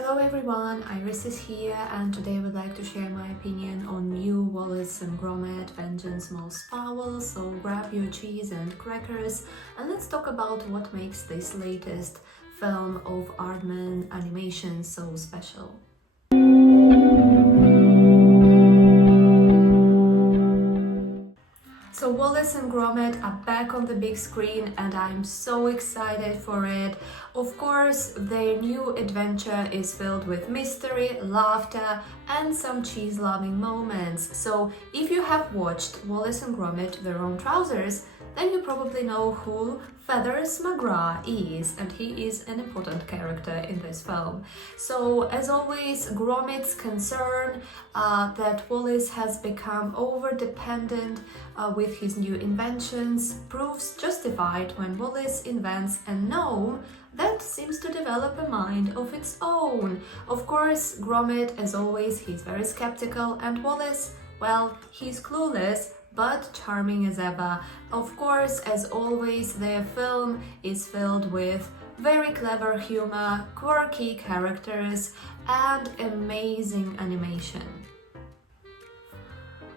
Hello everyone, Iris is here and today I would like to share my opinion on new Wallace and Gromit Vengeance Most Fowl. So grab your cheese and crackers and let's talk about what makes this latest film of Aardman Animations so special. So Wallace and Gromit are back on the big screen and I'm so excited for it. Of course, their new adventure is filled with mystery, laughter and some cheese-loving moments. So if you have watched Wallace and Gromit Their Own Trousers, then you probably know who Feathers McGrath is, and he is an important character in this film. So as always, Gromit's concern that Wallace has become over-dependent with his new inventions proves justified when Wallace invents a gnome that seems to develop a mind of its own. Of course, Gromit, as always, he's very skeptical, and Wallace, well, he's clueless, but charming as ever. Of course, as always, their film is filled with very clever humor, quirky characters, and amazing animation.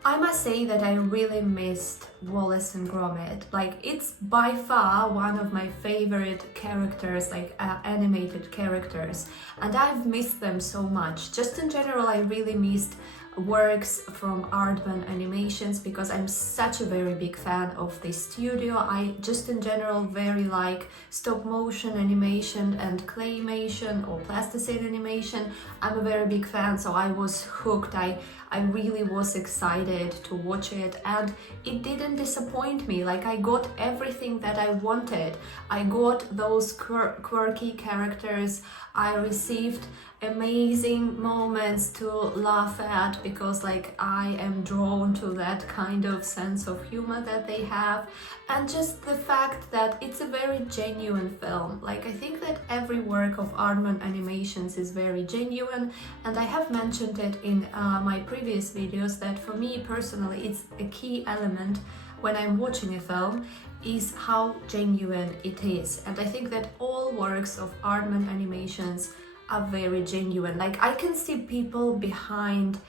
I must say that I really missed Wallace and Gromit. Like, it's by far one of my favorite characters, like animated characters, and I've missed them so much. Just in general, I really missed works from Aardman Animations because I'm such a very big fan of this studio. I just in general very like stop motion animation and claymation or plasticine animation. I'm a very big fan, so I was hooked. I really was excited to watch it and it didn't disappoint me. Like, I got everything that I wanted. I got those quirky characters. I received amazing moments to laugh at because like I am drawn to that kind of sense of humor that they have, and just the fact that it's a very genuine film. Like, I think that every work of Aardman Animations is very genuine, and I have mentioned it in my previous videos that for me personally it's a key element when I'm watching a film is how genuine it is. And I think that all works of Aardman Animations are very genuine. Like, I can see people behind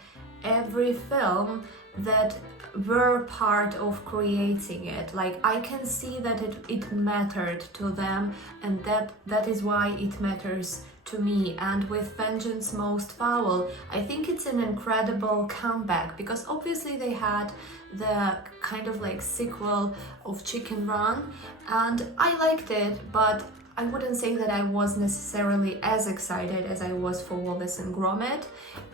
every film that were part of creating it. Like, I can see that it mattered to them, and that is why it matters to me. And with Vengeance Most Fowl, I think it's an incredible comeback because obviously they had the kind of like sequel of Chicken Run and I liked it, but I wouldn't say that I was necessarily as excited as I was for Wallace and Gromit.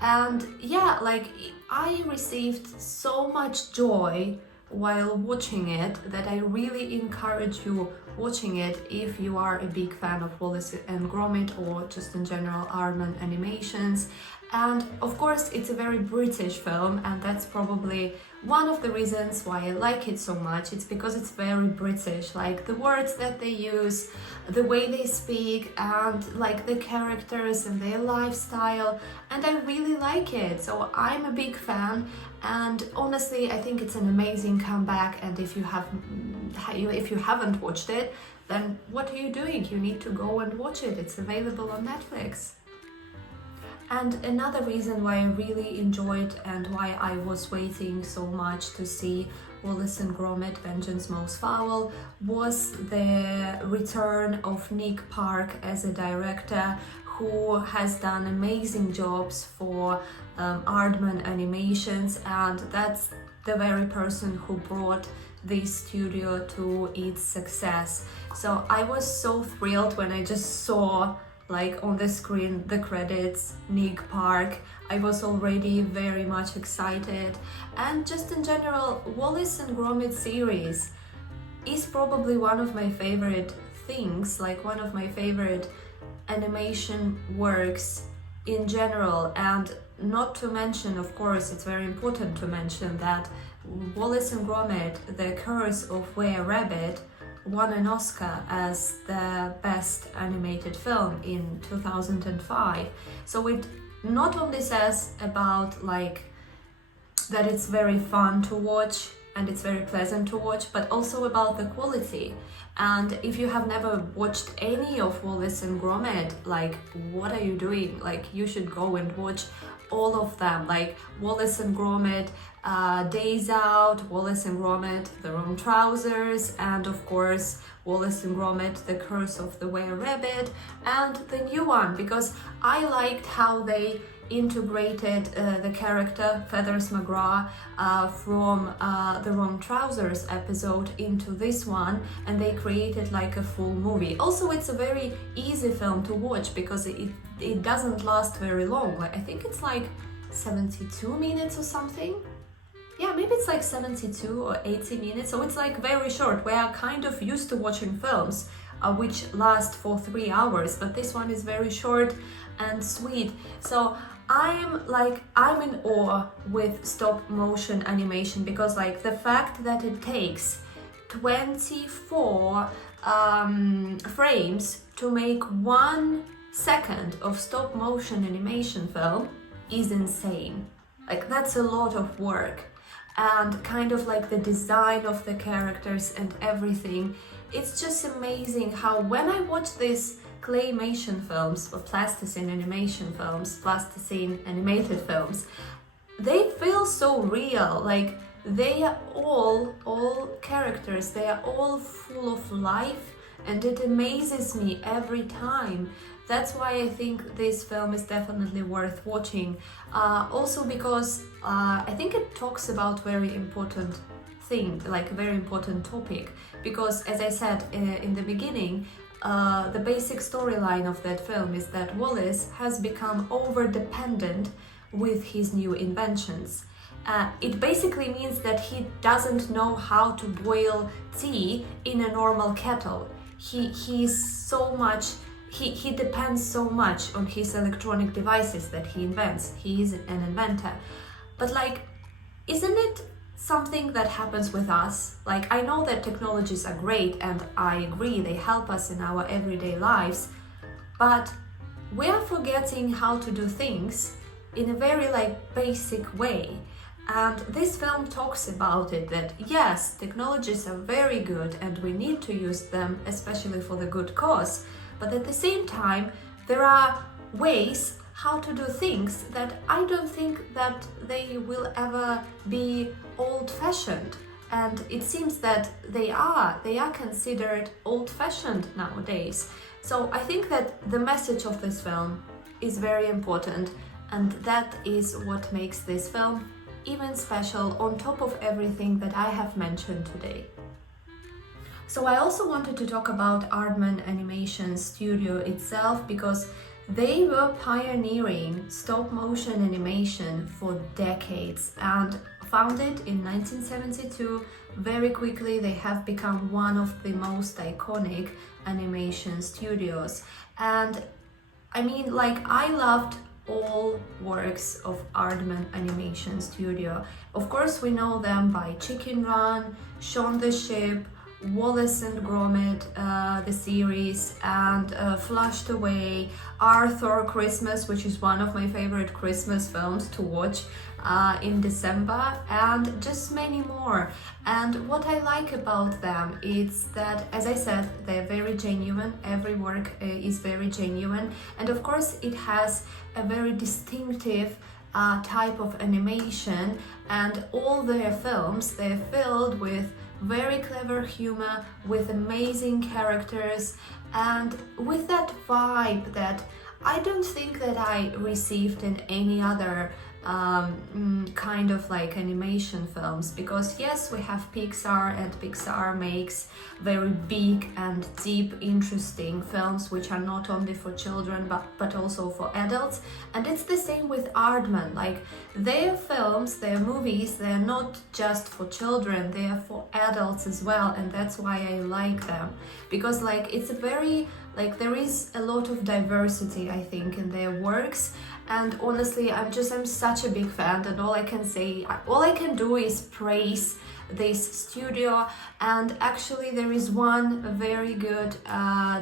And yeah, like, I received so much joy while watching it that I really encourage you watching it if you are a big fan of Wallace and Gromit or just in general Aardman Animations. And of course, it's a very British film, and that's probably one of the reasons why I like it so much. It's because it's very British, like the words that they use, the way they speak, and like the characters and their lifestyle, and I really like it. So I'm a big fan, and honestly, I think it's an amazing comeback. And if you haven't watched it, then what are you doing? You need to go and watch it. It's available on Netflix. And another reason why I really enjoyed and why I was waiting so much to see Wallace and Gromit Vengeance Most Fowl was the return of Nick Park as a director, who has done amazing jobs for Aardman Animations, and that's the very person who brought this studio to its success. So I was so thrilled when I just saw, like, on the screen the credits, Nick Park. I was already very much excited. And just in general, Wallace and Gromit series is probably one of my favorite things, like one of my favorite animation works in general. And not to mention, of course, it's very important to mention that Wallace and Gromit, The Curse of Were Rabbit, won an Oscar as the best animated film in 2005. So it not only says about like that it's very fun to watch and it's very pleasant to watch, but also about the quality. And if you have never watched any of Wallace and Gromit, like, what are you doing? Like, you should go and watch all of them, like Wallace and Gromit, Days Out, Wallace and Gromit, The Wrong Trousers, and of course Wallace and Gromit, The Curse of the Were-Rabbit, and the new one, because I liked how they integrated the character Feathers McGraw from the Wrong Trousers episode into this one, and they created like a full movie. Also, it's a very easy film to watch because it doesn't last very long. Like, I think it's like 72 minutes or something. Yeah, maybe it's like 72 or 80 minutes, so it's like very short. We are kind of used to watching films which last for 3 hours, but this one is very short and sweet. So I'm in awe with stop motion animation, because like the fact that it takes 24 frames to make 1 second of stop motion animation film is insane. Like, that's a lot of work. And kind of like the design of the characters and everything, it's just amazing how when I watch these claymation films or plasticine animation films, plasticine animated films, they feel so real. Like, they are all characters, they are all full of life, and it amazes me every time. That's why I think this film is definitely worth watching. Also because I think it talks about very important thing, like a very important topic. Because as I said in the beginning, the basic storyline of that film is that Wallace has become over-dependent with his new inventions. It basically means that he doesn't know how to boil tea in a normal kettle. He depends so much on his electronic devices that he invents. He is an inventor. But like, isn't it something that happens with us? Like, I know that technologies are great, and I agree, they help us in our everyday lives, but we are forgetting how to do things in a very like basic way. And this film talks about it, that yes, technologies are very good and we need to use them, especially for the good cause. But at the same time, there are ways how to do things that I don't think that they will ever be old-fashioned. And it seems that they are considered old-fashioned nowadays. So I think that the message of this film is very important, and that is what makes this film even special on top of everything that I have mentioned today. So I also wanted to talk about Aardman Animations studio itself, because they were pioneering stop motion animation for decades, and founded in 1972, very quickly they have become one of the most iconic animation studios. And I mean, like, I loved all works of Aardman Animation Studio. Of course, we know them by Chicken Run, Shaun the Sheep, Wallace and Gromit, the series, and Flushed Away, Arthur Christmas, which is one of my favorite Christmas films to watch in December, and just many more. And what I like about them is that, as I said, they're very genuine. Every work is very genuine, and of course it has a very distinctive type of animation, and all their films, they're filled with very clever humor, with amazing characters, and with that vibe that I don't think that I received in any other kind of like animation films. Because yes, we have Pixar, and Pixar makes very big and deep, interesting films which are not only for children but also for adults. And it's the same with Aardman. Like, their films, their movies, they're not just for children, they are for adults as well, and that's why I like them. Because like, it's a very, like, there is a lot of diversity, I think, in their works. And honestly, I'm such a big fan, and all I can do is praise this studio. And actually there is one very good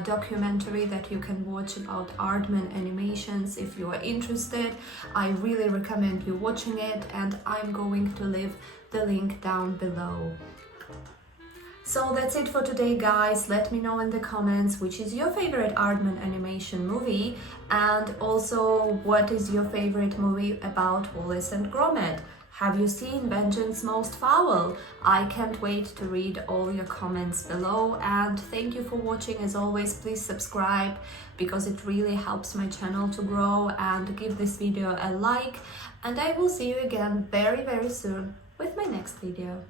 documentary that you can watch about Aardman Animations. If you are interested, I really recommend you watching it, and I'm going to leave the link down below. So that's it for today, guys. Let me know in the comments which is your favorite Aardman animation movie, and also what is your favorite movie about Wallace and Gromit. Have you seen Vengeance Most Fowl? I can't wait to read all your comments below, and thank you for watching. As always, please subscribe because it really helps my channel to grow, and give this video a like, and I will see you again very soon with my next video.